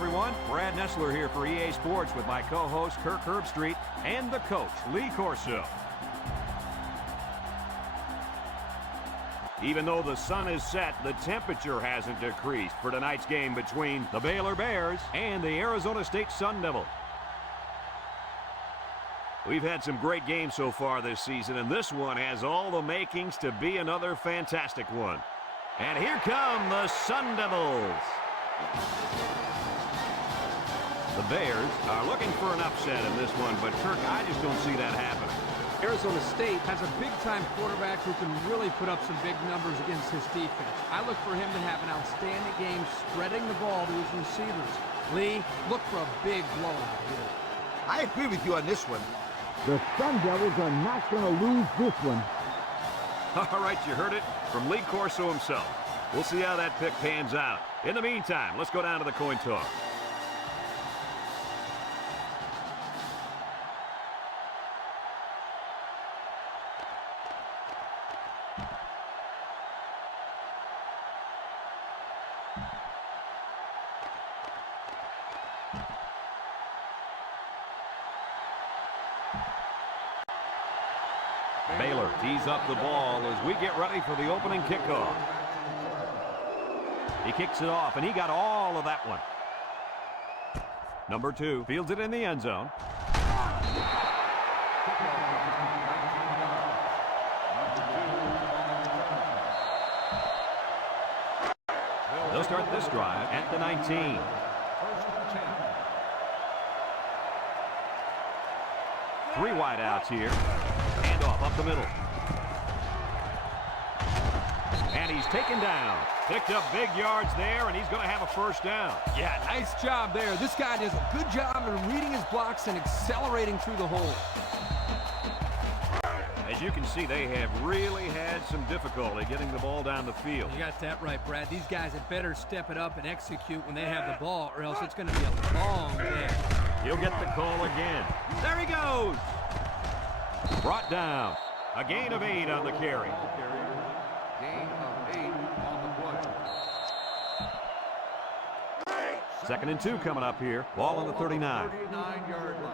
everyone. Brad Nessler here for EA Sports with my co-host Kirk Herbstreit and the coach, Lee Corso. Even though the sun is set, the temperature hasn't decreased for tonight's game between the Baylor Bears and the Arizona State Sun Devils. We've had some great games so far this season, and this one has all the makings to be another fantastic one. And here come the Sun Devils. The Bears are looking for an upset in this one, but Kirk, I just don't see that happening. Arizona State has a big-time quarterback who can really put up some big numbers against his defense. I look for him to have an outstanding game spreading the ball to his receivers. Lee, look for a big blowout here. I agree with you on this one. The Sun Devils are not going to lose this one. All right, you heard it from Lee Corso himself. We'll see how that pick pans out. In the meantime, let's go down to the coin toss. Baylor tees up the ball as we get ready for the opening kickoff. He kicks it off, and he got all of that one. Number 2 fields it in the end zone. They'll start this drive at the 19. Three wide outs here. Handoff up the middle. And he's taken down. Picked up big yards there, and he's going to have a first down. Yeah, nice job there. This guy does a good job of reading his blocks and accelerating through the hole. As you can see, they have really had some difficulty getting the ball down the field. You got that right, Brad. These guys had better step it up and execute when they have the ball, or else it's going to be a long day. He'll get the call again. There he goes. Brought down. A gain of 8 on the carry. Gain of 8 on the play. 2nd and 2 coming up here. Ball on the 39. 39-yard line.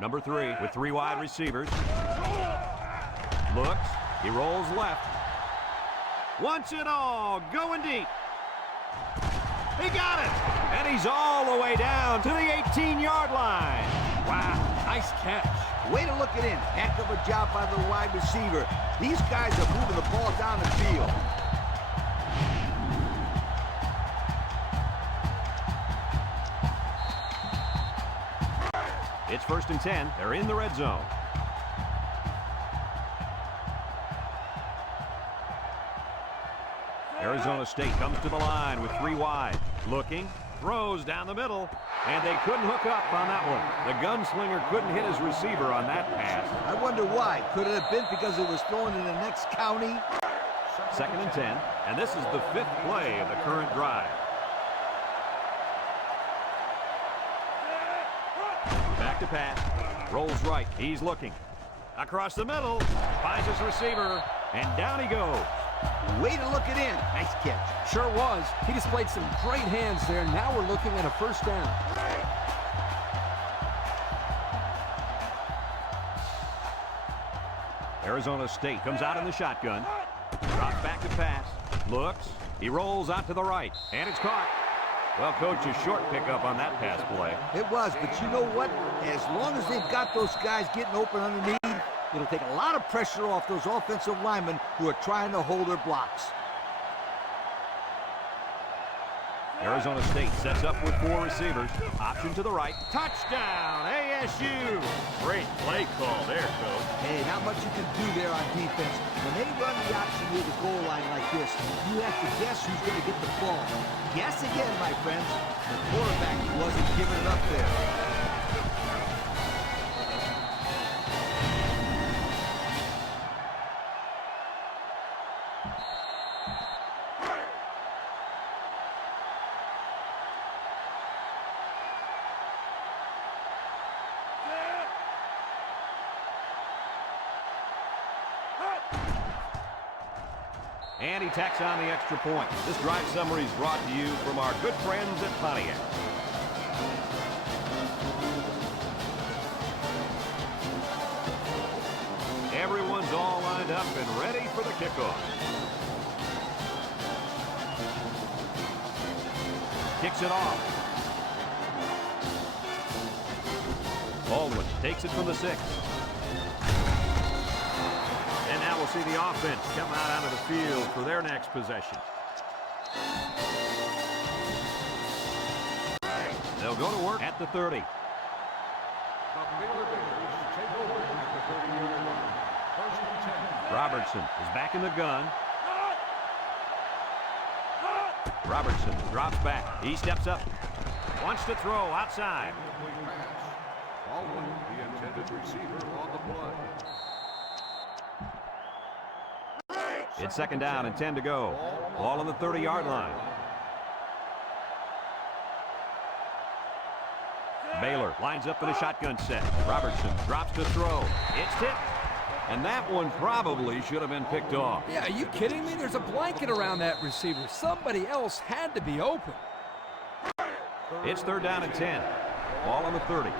Number 3 with 3 wide receivers. Looks. He rolls left. Wants it all. Going deep. He got it. And he's all the way down to the 18-yard line. Wow, nice catch. Way to look it in. Heck of a job by the wide receiver. These guys are moving the ball down the field. It's 1st and 10. They're in the red zone. Arizona State comes to the line with 3 wide. Looking, throws down the middle, and they couldn't hook up on that one. The gunslinger couldn't hit his receiver on that pass. I wonder why. Could it have been because it was thrown in the next county? 2nd and 10, and this is the 5th play of the current drive. Back to pass. Rolls right. He's looking. Across the middle. Finds his receiver. And down he goes. Way to look it in. Nice catch. Sure was. He displayed some great hands there. Now we're looking at a first down. Arizona State comes out in the shotgun. Drops back to pass. Looks. He rolls out to the right. And it's caught. Well, Coach, a short pickup on that pass play. It was, but you know what? As long as they've got those guys getting open underneath, it'll take a lot of pressure off those offensive linemen who are trying to hold their blocks. Arizona State sets up with 4 receivers. Option to the right. Touchdown, ASU. Great play call there, Coach. Hey, not much you can do there on defense. When they run the option near the goal line like this, you have to guess who's going to get the ball. Guess again, my friends. The quarterback wasn't giving it up there. And he tacks on the extra point. This drive summary is brought to you from our good friends at Pontiac. Everyone's all lined up and ready for the kickoff. Kicks it off. Baldwin takes it from the 6. And now we'll see the offense come out onto the field for their next possession. They'll go to work at the 30. Robertson is back in the gun. Robertson drops back. He steps up. Wants to throw outside. Baldwin, the intended receiver on the play. It's second down and 10 to go. Ball on the 30-yard line. Baylor lines up in a shotgun set. Robertson drops to throw. It's tipped. And that one probably should have been picked off. Yeah, are you kidding me? There's a blanket around that receiver. Somebody else had to be open. It's third down and 10. Ball on the 30.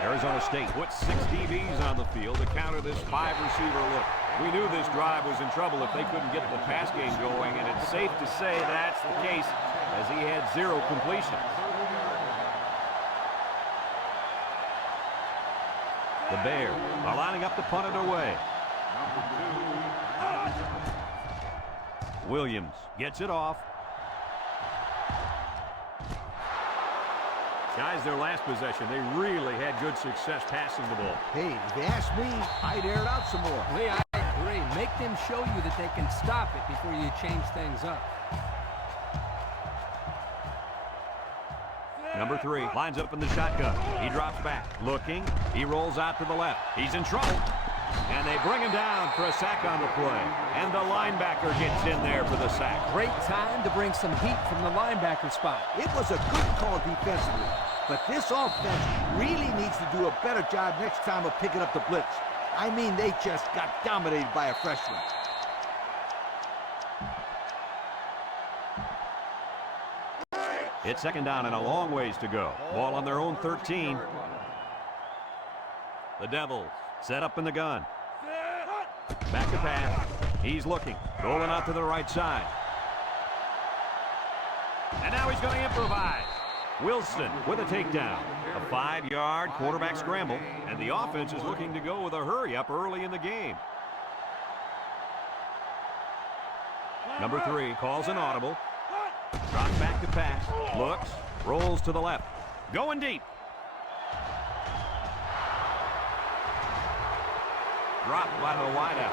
Arizona State puts 6 DBs on the field to counter this 5-receiver look. We knew this drive was in trouble if they couldn't get the pass game going, and it's safe to say that's the case as he had 0 completions. The Bears are lining up to punt it away. Williams gets it off. Guys, their last possession, they really had good success passing the ball. Hey, if you ask me, I'd air it out some more. Lee, I agree. Make them show you that they can stop it before you change things up. Number 3 lines up in the shotgun. He drops back, looking. He rolls out to the left. He's in trouble. And they bring him down for a sack on the play. And the linebacker gets in there for the sack. Great time to bring some heat from the linebacker spot. It was a good call defensively, but this offense really needs to do a better job next time of picking up the blitz. I mean, they just got dominated by a freshman. It's second down and a long ways to go. Ball on their own 13. The Devils set up in the gun. Back to pass. He's looking. Rolling out to the right side. And now he's going to improvise. Wilson with a takedown. A 5-yard quarterback scramble. And the offense is looking to go with a hurry-up early in the game. Number 3 calls an audible. Drops back to pass. Looks. Rolls to the left. Going deep. Dropped by the wideout.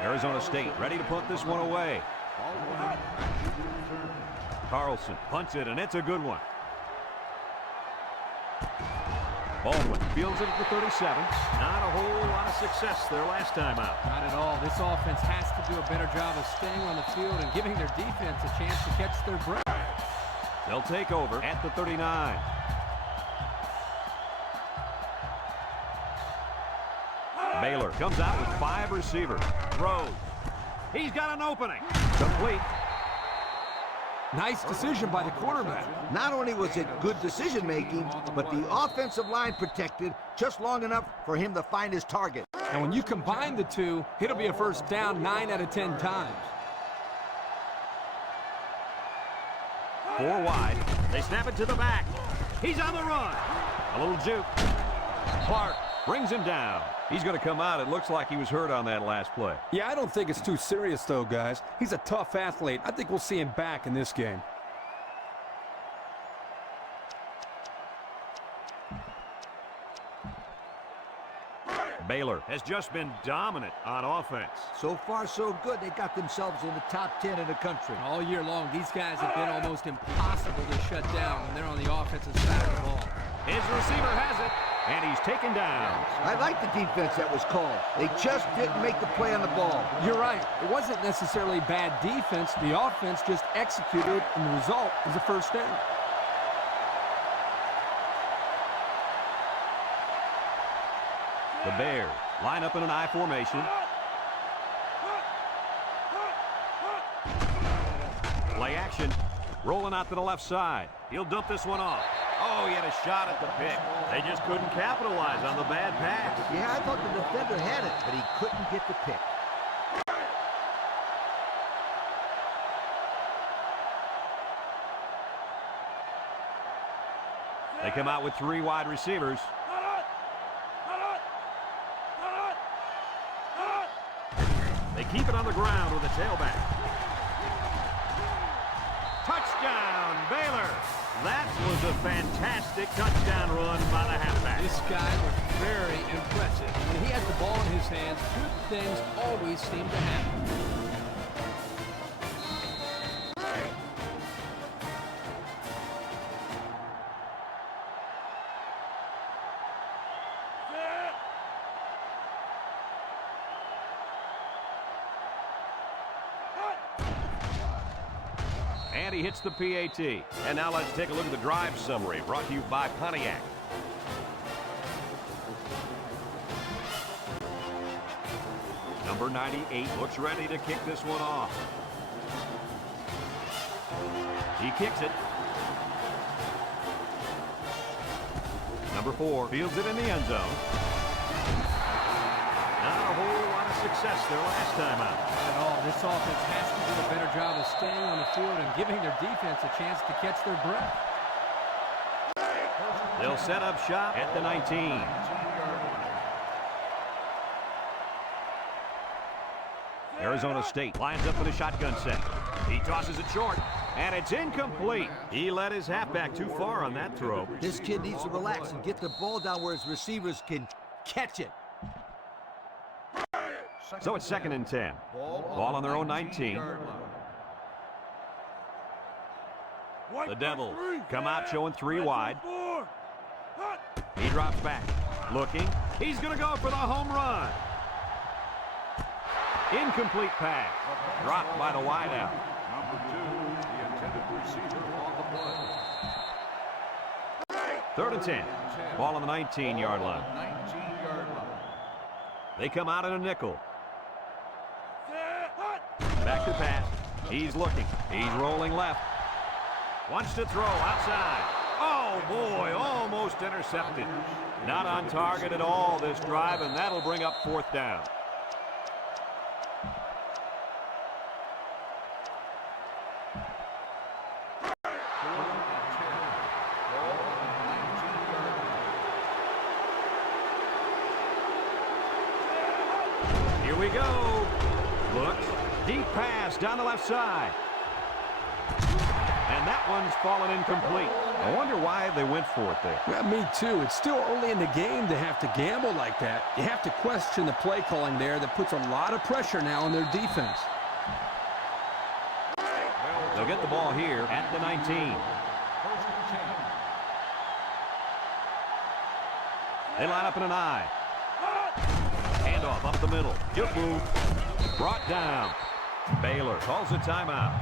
Arizona State ready to put this one away. Carlson punts it, and it's a good one. Baldwin fields it at the 37. Not a whole lot of success their last time out. Not at all. This offense has to do a better job of staying on the field and giving their defense a chance to catch their breath. They'll take over at the 39. Baylor comes out with 5 receivers. Throws. He's got an opening. Complete. Nice decision by the quarterback. Not only was it good decision-making, but the offensive line protected just long enough for him to find his target. And when you combine the two, it'll be a first down 9 out of 10 times. 4 wide. They snap it to the back. He's on the run. A little juke. Clark brings him down. He's going to come out. It looks like he was hurt on that last play. Yeah, I don't think it's too serious, though, guys. He's a tough athlete. I think we'll see him back in this game. Baylor has just been dominant on offense. So far, so good. They got themselves in the top 10 in the country. All year long, these guys have been almost impossible to shut down when they're on the offensive side of the ball. His receiver has it, And he's taken down. I like the defense that was called. They just didn't make the play on the ball. You're right. It wasn't necessarily bad defense. The offense just executed, and the result is a first down. The Bears line up in an I formation. Play action. Rolling out to the left side. He'll dump this one off. Oh, he had a shot at the pick. They just couldn't capitalize on the bad pass. Yeah, I thought the defender had it, but he couldn't get the pick. They come out with 3 wide receivers. They keep it on the ground with a tailback. Touchdown, Baylor. That was a fantastic touchdown run by the halfback. This guy was very impressive. When he has the ball in his hands, good things always seem to happen. And he hits the PAT. And now let's take a look at the drive summary brought to you by Pontiac. Number 98 looks ready to kick this one off. He kicks it. Number 4 fields it in the end zone. Not a whole lot of success there last time out. At all. This offense has to do a better job of staying on the field and giving their defense a chance to catch their breath. They'll set up shop at the 19. Arizona State lines up in a shotgun set. He tosses it short, and it's incomplete. He let his halfback too far on that throw. This kid needs to relax and get the ball down where his receivers can catch it. So it's 2nd and 10. Ball on their own 19. The Devils come out showing 3 wide. He drops back. Looking. He's going to go for the home run. Incomplete pass. Dropped by the wideout. Number 2, the intended receiver on the play. 3rd and 10. Ball on the 19-yard line. 19-yard line. They come out in a nickel. Back to pass. He's looking. He's rolling left. Wants to throw outside. Oh, boy, almost intercepted. Not on target at all this drive, and that'll bring up 4th down. Here we go. Looks. Deep pass down the left side. And that one's fallen incomplete. I wonder why they went for it there. Yeah, me too. It's still early in the game to have to gamble like that. You have to question the play calling there that puts a lot of pressure now on their defense. They'll get the ball here at the 19. They line up in an I. Handoff up the middle. Good move. Brought down. Baylor calls a timeout.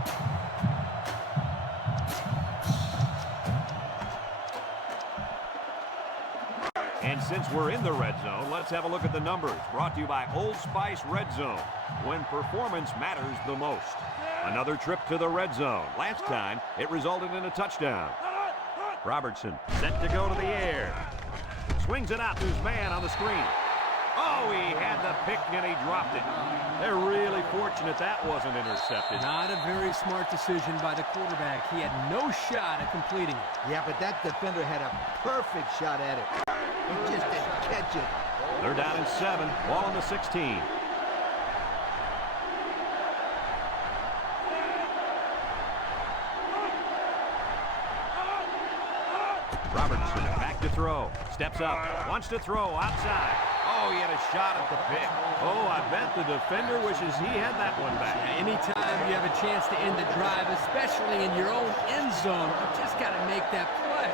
And since we're in the red zone, let's have a look at the numbers. Brought to you by Old Spice Red Zone, when performance matters the most. Another trip to the red zone. Last time, it resulted in a touchdown. Robertson set to go to the air. Swings it out to his man on the screen. Oh, he had the pick and he dropped it. They're really fortunate that wasn't intercepted. Not a very smart decision by the quarterback. He had no shot at completing it. Yeah, but that defender had a perfect shot at it. He just didn't catch it. They're down in 7. Ball on the 16. Robertson back to throw. Steps up. Wants to throw outside. Oh, he had a shot at the pick. Oh, I bet the defender wishes he had that one back. Anytime you have a chance to end the drive, especially in your own end zone, you just got to make that play.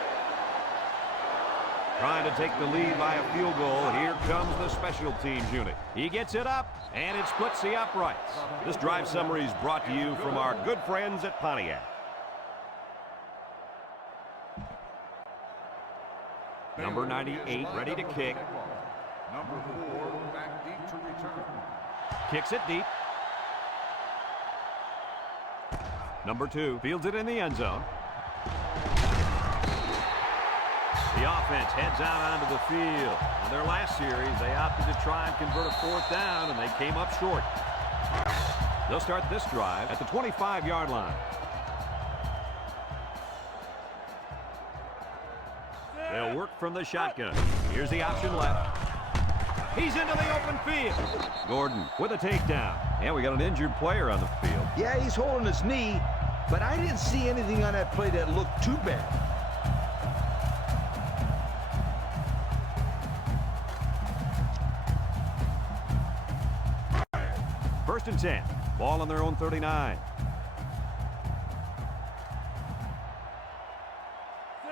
Trying to take the lead by a field goal. Here comes the special teams unit. He gets it up, and it splits the uprights. This drive summary is brought to you from our good friends at Pontiac. Number 98 ready to kick. Number 4 back deep to return. Kicks it deep. Number 2 fields it in the end zone. The offense heads out onto the field. In their last series, they opted to try and convert a 4th down, and they came up short. They'll start this drive at the 25-yard line. They'll work from the shotgun. Here's the option left. He's into the open field. Gordon with a takedown. And we got an injured player on the field. Yeah, he's holding his knee, but I didn't see anything on that play that looked too bad. First and 10. Ball on their own 39.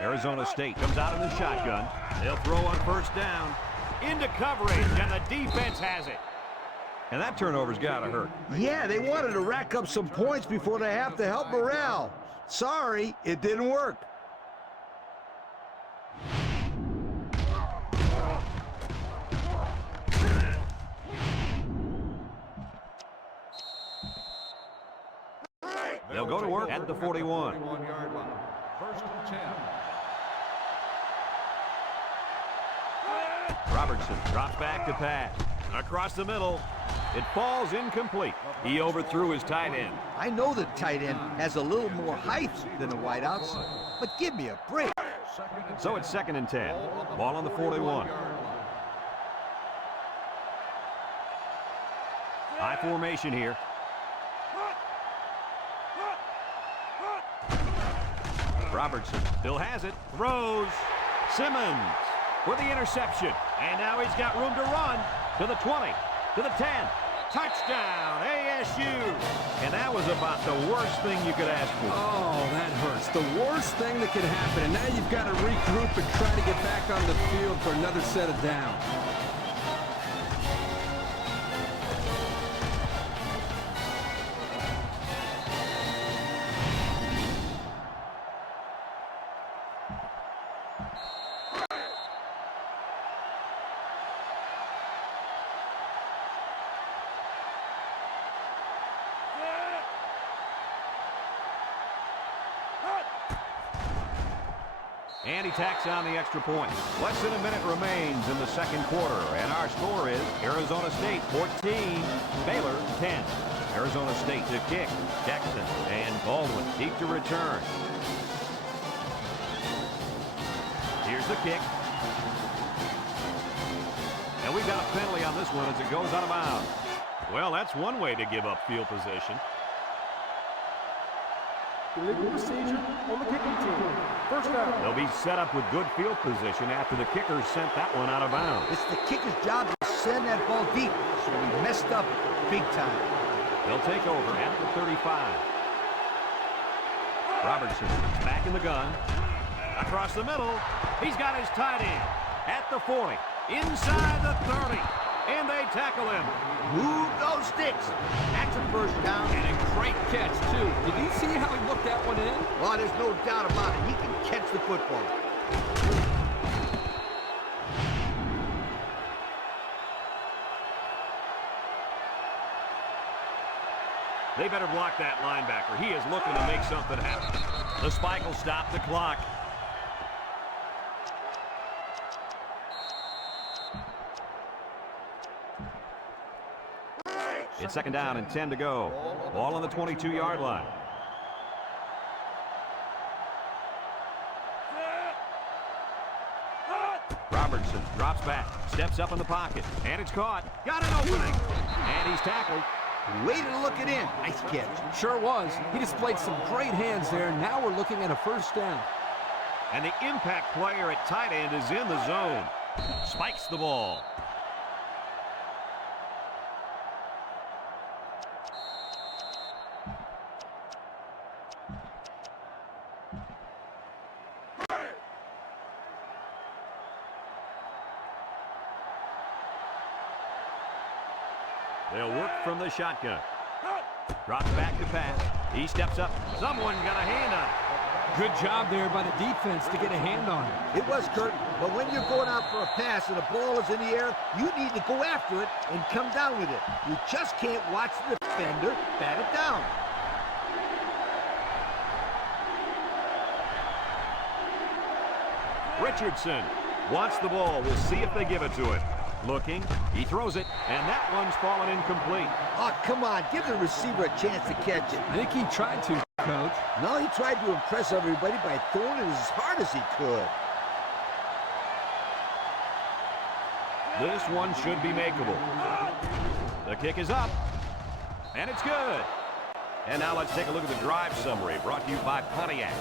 Arizona State comes out in the shotgun. They'll throw on first down. Into coverage, and the defense has it. And that turnover's got to hurt. Yeah, they wanted to rack up some points before they have to help morale. Sorry, it didn't work. They'll go to work at the 41. 41-yard line. First and 10. Robertson drops back to pass. Across the middle. It falls incomplete. He overthrew his tight end. I know the tight end has a little more height than the wideouts, but give me a break. So it's 2nd and 10. Ball on the 41. High formation here. Robertson still has it. Throws. Simmons with the interception. And now he's got room to run to the 20, to the 10. Touchdown, ASU. And that was about the worst thing you could ask for. Oh, that hurts. The worst thing that could happen. And now you've got to regroup and try to get back on the field for another set of downs. And he tacks on the extra point. Less than a minute remains in the second quarter, and our score is Arizona State 14, Baylor 10. Arizona State to kick. Jackson and Baldwin deep to return. Here's the kick. And we've got a penalty on this one as it goes out of bounds. Well, that's one way to give up field position. Illegal procedure on the kicking team. First down. They'll be set up with good field position after the kicker sent that one out of bounds. It's the kicker's job to send that ball deep, so he messed up big time. They'll take over at the 35. Robertson is back in the gun. Across the middle. He's got his tight end at the 40. Inside the 30. And they tackle him. Move those sticks. That's a first down. And a great catch, too. Did you see how he looked that one in? Well, there's no doubt about it. He can catch the football. They better block that linebacker. He is looking to make something happen. The spike will stop the clock. It's 2nd down and 10 to go. Ball on the 22-yard line. Robertson drops back, steps up in the pocket, and it's caught. Got an opening, and he's tackled. Way to look it in. Nice catch. Sure was. He displayed some great hands there. Now we're looking at a first down. And the impact player at tight end is in the zone. Spikes the ball. They'll work from the shotgun. Drops back to pass. He steps up. Someone got a hand on it. Good job there by the defense to get a hand on it. It was, Kurt, but when you're going out for a pass and the ball is in the air, you need to go after it and come down with it. You just can't watch the defender bat it down. Richardson wants the ball. We'll see if they give it to him. Looking, he throws it, and that one's fallen incomplete. Oh, come on, give the receiver a chance to catch it. I think he tried to, Coach. No, he tried to impress everybody by throwing it as hard as he could. This one should be makeable. The kick is up, and it's good. And now let's take a look at the drive summary brought to you by Pontiac.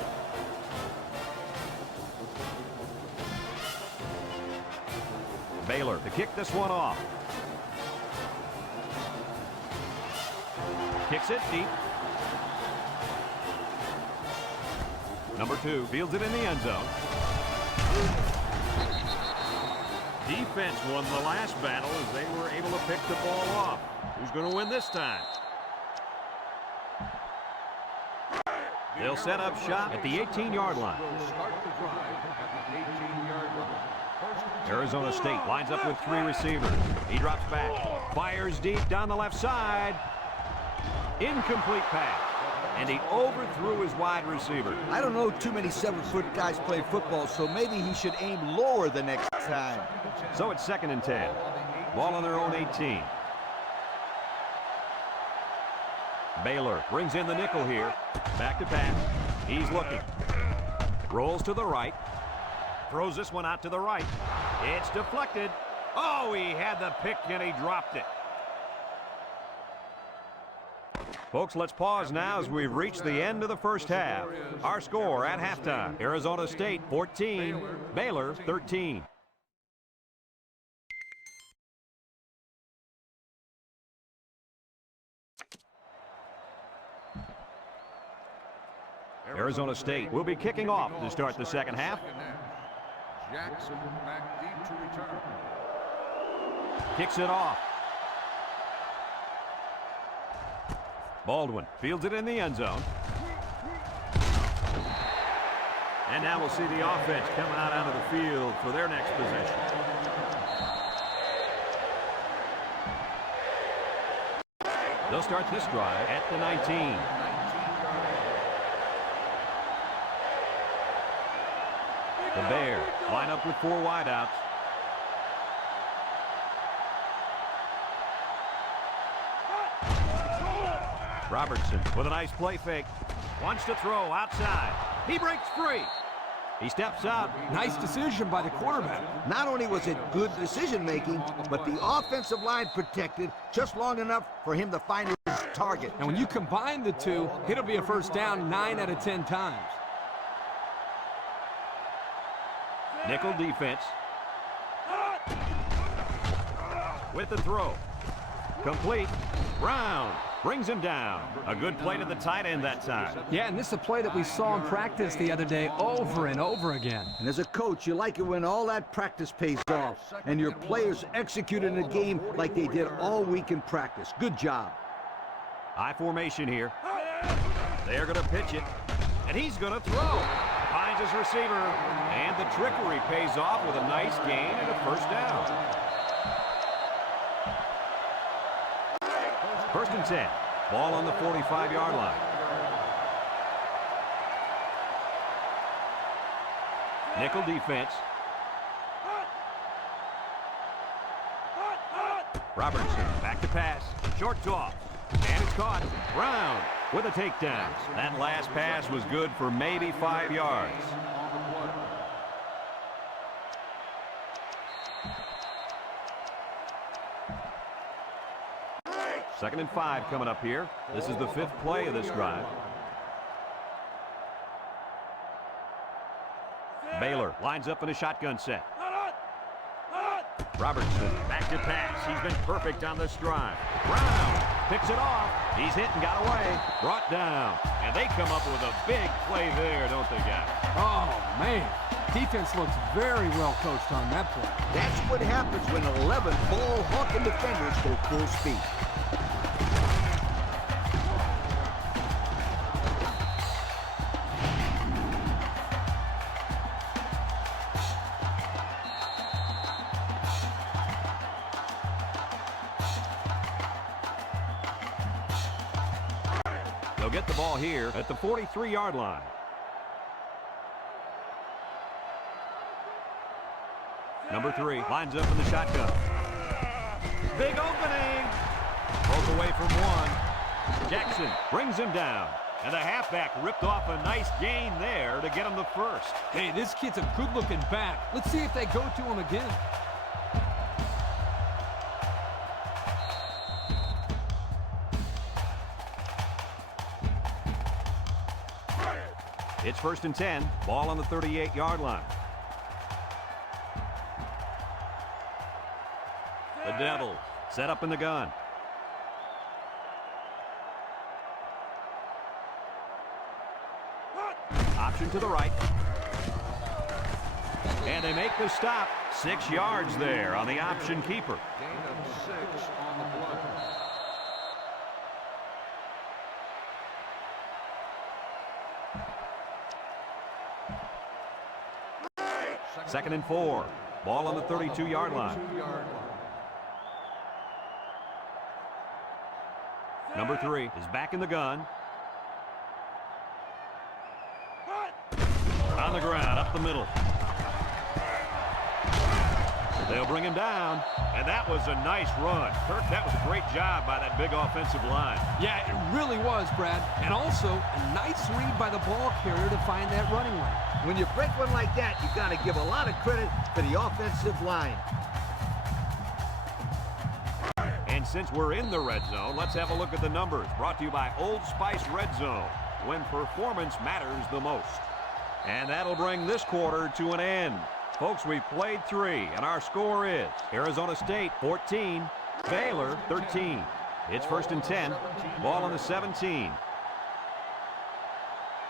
Baylor to kick this one off. Kicks it deep. Number 2 fields it in the end zone. Defense won the last battle as they were able to pick the ball off. Who's going to win this time? They'll set up shop at the 18-yard line. Start the drive at the 18-yard line. Arizona State lines up with 3 receivers. He drops back, fires deep down the left side. Incomplete pass, and he overthrew his wide receiver. I don't know too many 7-foot guys play football, so maybe he should aim lower the next time. So it's 2nd and 10. Ball on their own 18. Baylor brings in the nickel here. Back to pass. He's looking. Rolls to the right. Throws this one out to the right. It's deflected. Oh, he had the pick and he dropped it. Folks, let's pause now as we've reached the end of the first half. Our score at halftime, Arizona State 14, Baylor 13. Arizona State will be kicking off to start the second half. Jackson back deep to return. Kicks it off. Baldwin fields it in the end zone. And now we'll see the offense coming out onto the field for their next possession. They'll start this drive at the 19. The Bears line up with 4 wideouts. Robertson with a nice play fake. Wants to throw outside. He breaks free. He steps out. Nice decision by the quarterback. Not only was it good decision-making, but the offensive line protected just long enough for him to find his target. And when you combine the two, it'll be a first down 9 out of 10 times. Nickel defense. With the throw. Complete. Brown brings him down. A good play to the tight end that time. Yeah, and this is a play that we saw in practice the other day over and over again. And as a coach, you like it when all that practice pays off and your players execute in the game like they did all week in practice. Good job. High formation here. They're going to pitch it, and he's going to throw. Finds his receiver, and the trickery pays off with a nice gain and a first down. First and 10. Ball on the 45-yard line. Nickel defense. Robertson back to pass. Short toss. And it's caught. Brown with a takedown. That last pass was good for maybe 5 yards. 2nd and 5 coming up here. This is the 5th play of this drive. Baylor lines up in a shotgun set. Robertson back to pass. He's been perfect on this drive. Brown picks it off. He's hit and got away. Brought down. And they come up with a big play there, don't they, guys? Oh, man. Defense looks very well coached on that play. That's what happens when 11 ball-hawking defenders go full speed. They'll get the ball here at the 43-yard line. Number 3 lines up in the shotgun. Big opening. Broke away from one. Jackson brings him down. And the halfback ripped off a nice gain there to get him the first. Hey, this kid's a good-looking back. Let's see if they go to him again. It's 1st and 10. Ball on the 38-yard line. The Devils set up in the gun. Option to the right. And they make the stop. 6 yards there on the option keeper. Gain of 6 on the blocker. 2nd and 4. Ball on the 32-yard line. Number 3 is back in the gun. On the ground, up the middle. They'll bring him down, and that was a nice run. Kirk, that was a great job by that big offensive line. Yeah, it really was, Brad. And also, a nice read by the ball carrier to find that running lane. When you break one like that, you got to give a lot of credit to the offensive line. And since we're in the red zone, let's have a look at the numbers. Brought to you by Old Spice Red Zone, when performance matters the most. And that'll bring this quarter to an end. Folks, we've played 3, and our score is Arizona State 14, Baylor 13. It's 1st and 10, ball on the 17.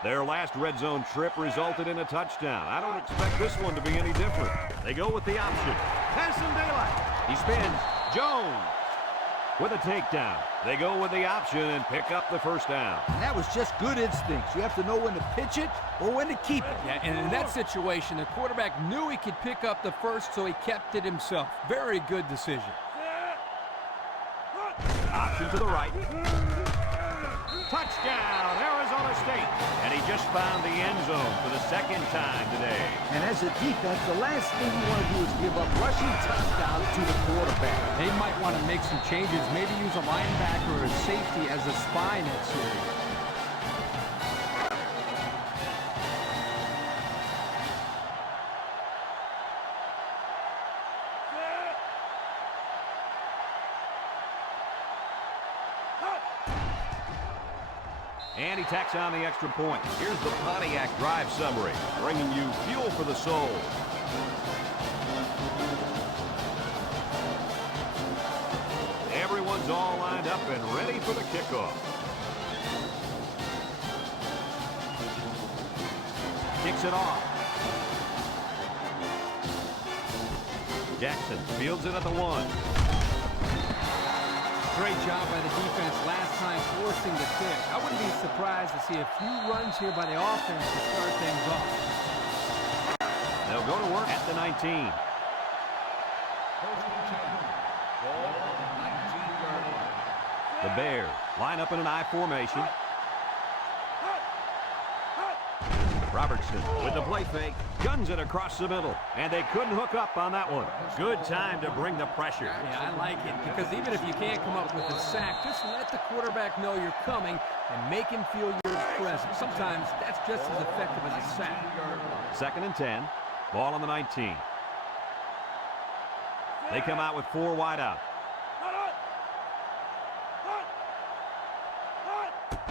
Their last red zone trip resulted in a touchdown. I don't expect this one to be any different. They go with the option. Pass in daylight. He spins. Jones with a takedown. They go with the option and pick up the first down. And that was just good instincts. You have to know when to pitch it or when to keep it. Yeah, and in that situation, the quarterback knew he could pick up the first, so he kept it himself. Very good decision. Option to the right. Touchdown, Arizona State. And he just found the end zone for the 2nd time today. And as a defense, the last thing you want to do is give up rushing touchdowns to the quarterback. They might want to make some changes, maybe use a linebacker or a safety as a spy next series. And he tacks on the extra point. Here's the Pontiac drive summary, bringing you fuel for the soul. Everyone's all lined up and ready for the kickoff. Kicks it off. Jackson fields it at the 1. Great job by the defense last time forcing the kick. I wouldn't be surprised to see a few runs here by the offense to start things off. They'll go to work at the 19. The Bears line up in an I formation. Robertson with the play fake, guns it across the middle, and they couldn't hook up on that one. Good time to bring the pressure. Yeah, I like it, because even if you can't come up with a sack, just let the quarterback know you're coming and make him feel your presence. Sometimes that's just as effective as a sack. 2nd and 10, ball on the 19. They come out with 4 wide out.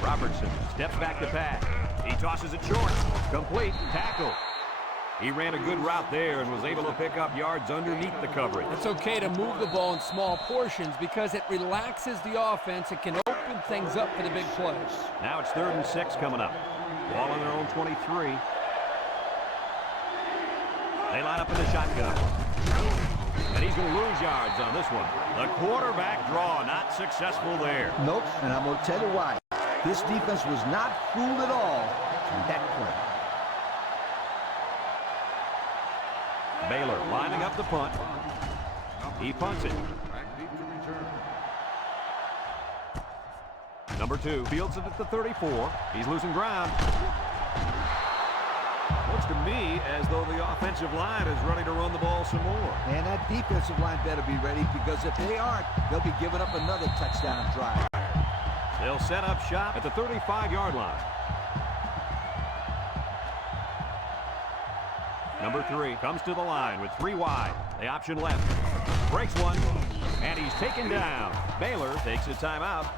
Robertson steps back to pass. He tosses it short. Complete. Tackle. He ran a good route there and was able to pick up yards underneath the coverage. It's okay to move the ball in small portions because it relaxes the offense. It can open things up for the big plays. Now it's 3rd and 6 coming up. Ball on their own 23. They line up in the shotgun. And he's going to lose yards on this one. The quarterback draw not successful there. Nope, and I'm going to tell you why. This defense was not fooled at all on that play. Baylor lining up the punt. He punts it. Number 2 fields it at the 34. He's losing ground. Looks to me as though the offensive line is ready to run the ball some more. And that defensive line better be ready, because if they aren't, they'll be giving up another touchdown drive. They'll set up shop at the 35-yard line. Number 3 comes to the line with 3 wide. The option left. Breaks one. And he's taken down. Baylor takes a timeout.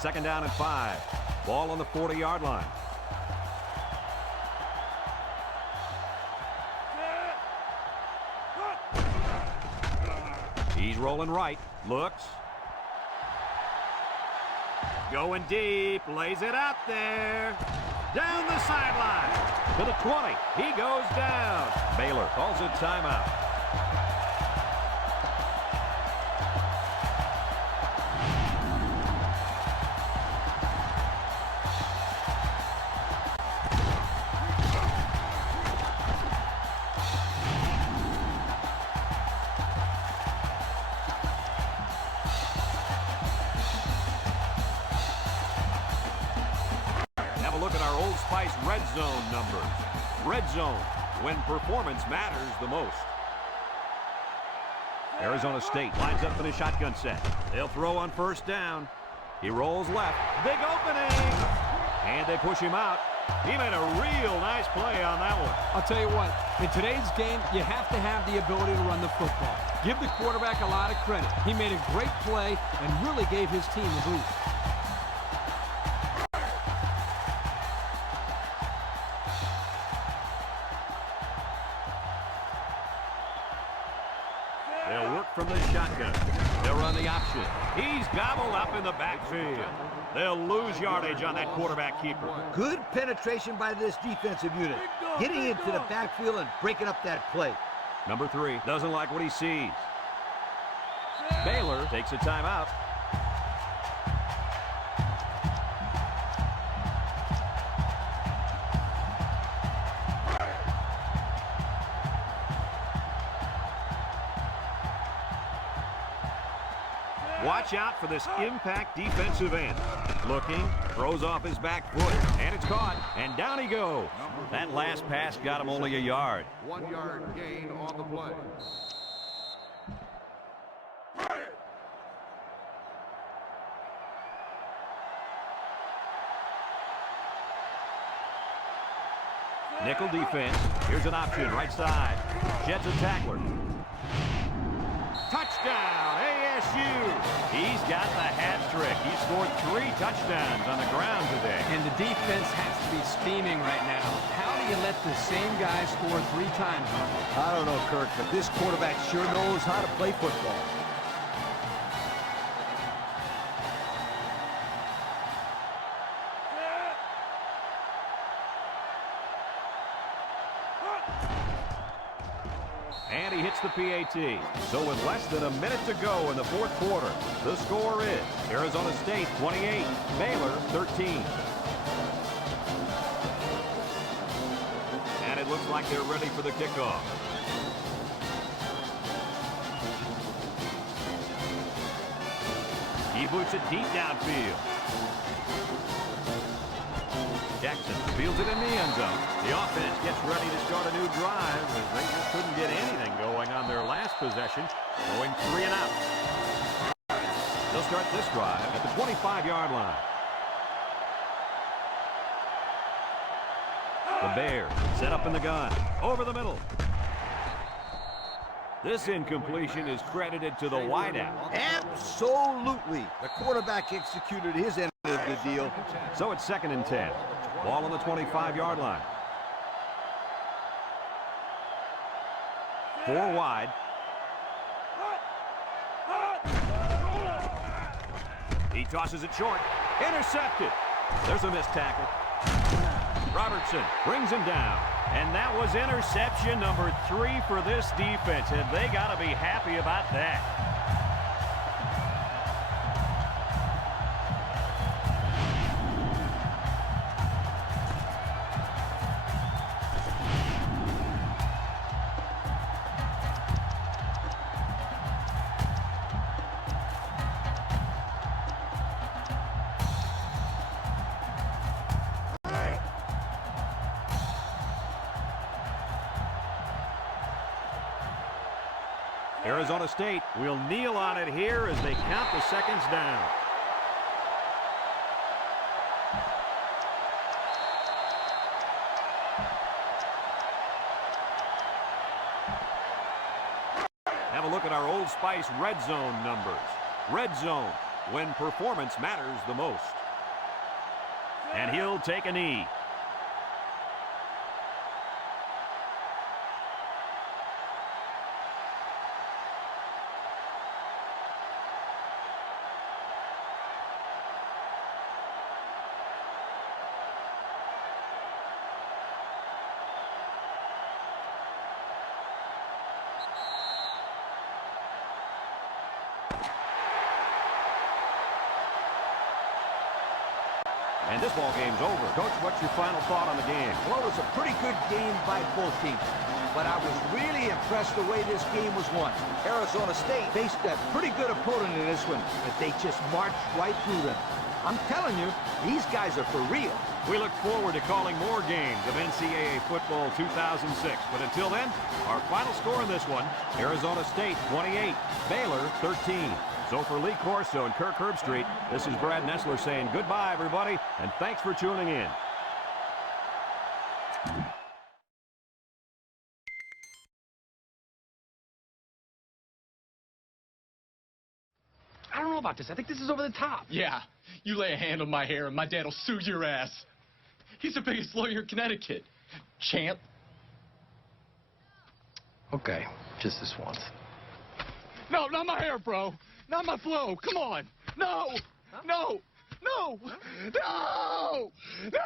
Second down and 5. Ball on the 40-yard line. He's rolling right. Looks. Going deep. Lays it out there. Down the sideline. To the 20. He goes down. Baylor calls a timeout. Red zone numbers. Red zone, when performance matters the most. Arizona State lines up for the shotgun set. They'll throw on first down. He rolls left. Big opening. And they push him out. He made a real nice play on that one. I'll tell you what, in today's game, you have to have the ability to run the football. Give the quarterback a lot of credit. He made a great play and really gave his team a boost. They'll work from the shotgun. They'll run the option. He's gobbled up in the backfield. They'll lose yardage on that quarterback keeper. Good penetration by this defensive unit, getting into the backfield and breaking up that play. Number 3 doesn't like what he sees. Baylor takes a timeout. Watch out for this impact defensive end. Looking, throws off his back foot, and it's caught, and down he goes. That last pass got him only a yard. 1 yard gain on the play. Nickel defense. Here's an option, right side. Jets a tackler. Touchdown, ASU. He's got the hat trick. He scored 3 touchdowns on the ground today. And the defense has to be steaming right now. How do you let the same guy score 3 times? I don't know, Kirk, but this quarterback sure knows how to play football. And he hits the PAT. So with less than a minute to go in the 4th quarter, the score is Arizona State 28, Baylor 13. And it looks like they're ready for the kickoff. He boots it deep downfield. Jackson fields it in the end zone. The offense gets ready to start a new drive as they just couldn't get anything going on their last possession, going 3 and out. They'll start this drive at the 25-yard line. The Bears set up in the gun. Over the middle. This incompletion is credited to the wideout. Absolutely. The quarterback executed his end of the deal. So it's 2nd and 10. Ball on the 25-yard line. 4 wide. He tosses it short. Intercepted. There's a missed tackle. Robertson brings him down. And that was interception number 3 for this defense, and they got to be happy about that. Arizona State will kneel on it here as they count the seconds down. Have a look at our Old Spice red zone numbers. Red zone, when performance matters the most. And he'll take a knee. And this ball game's over. Coach, what's your final thought on the game? Well, it was a pretty good game by both teams. But I was really impressed the way this game was won. Arizona State faced a pretty good opponent in this one, but they just marched right through them. I'm telling you, these guys are for real. We look forward to calling more games of NCAA football 2006. But until then, our final score in this one, Arizona State 28, Baylor 13. So for Lee Corso and Kirk Herbstreit, this is Brad Nessler saying goodbye, everybody, and thanks for tuning in. I don't know about this. I think this is over the top. Yeah, you lay a hand on my hair and my dad will sue your ass. He's the biggest lawyer in Connecticut. Champ. Okay, just this once. No, not my hair, bro. Not my flow. Come on. No. No. No. No. No.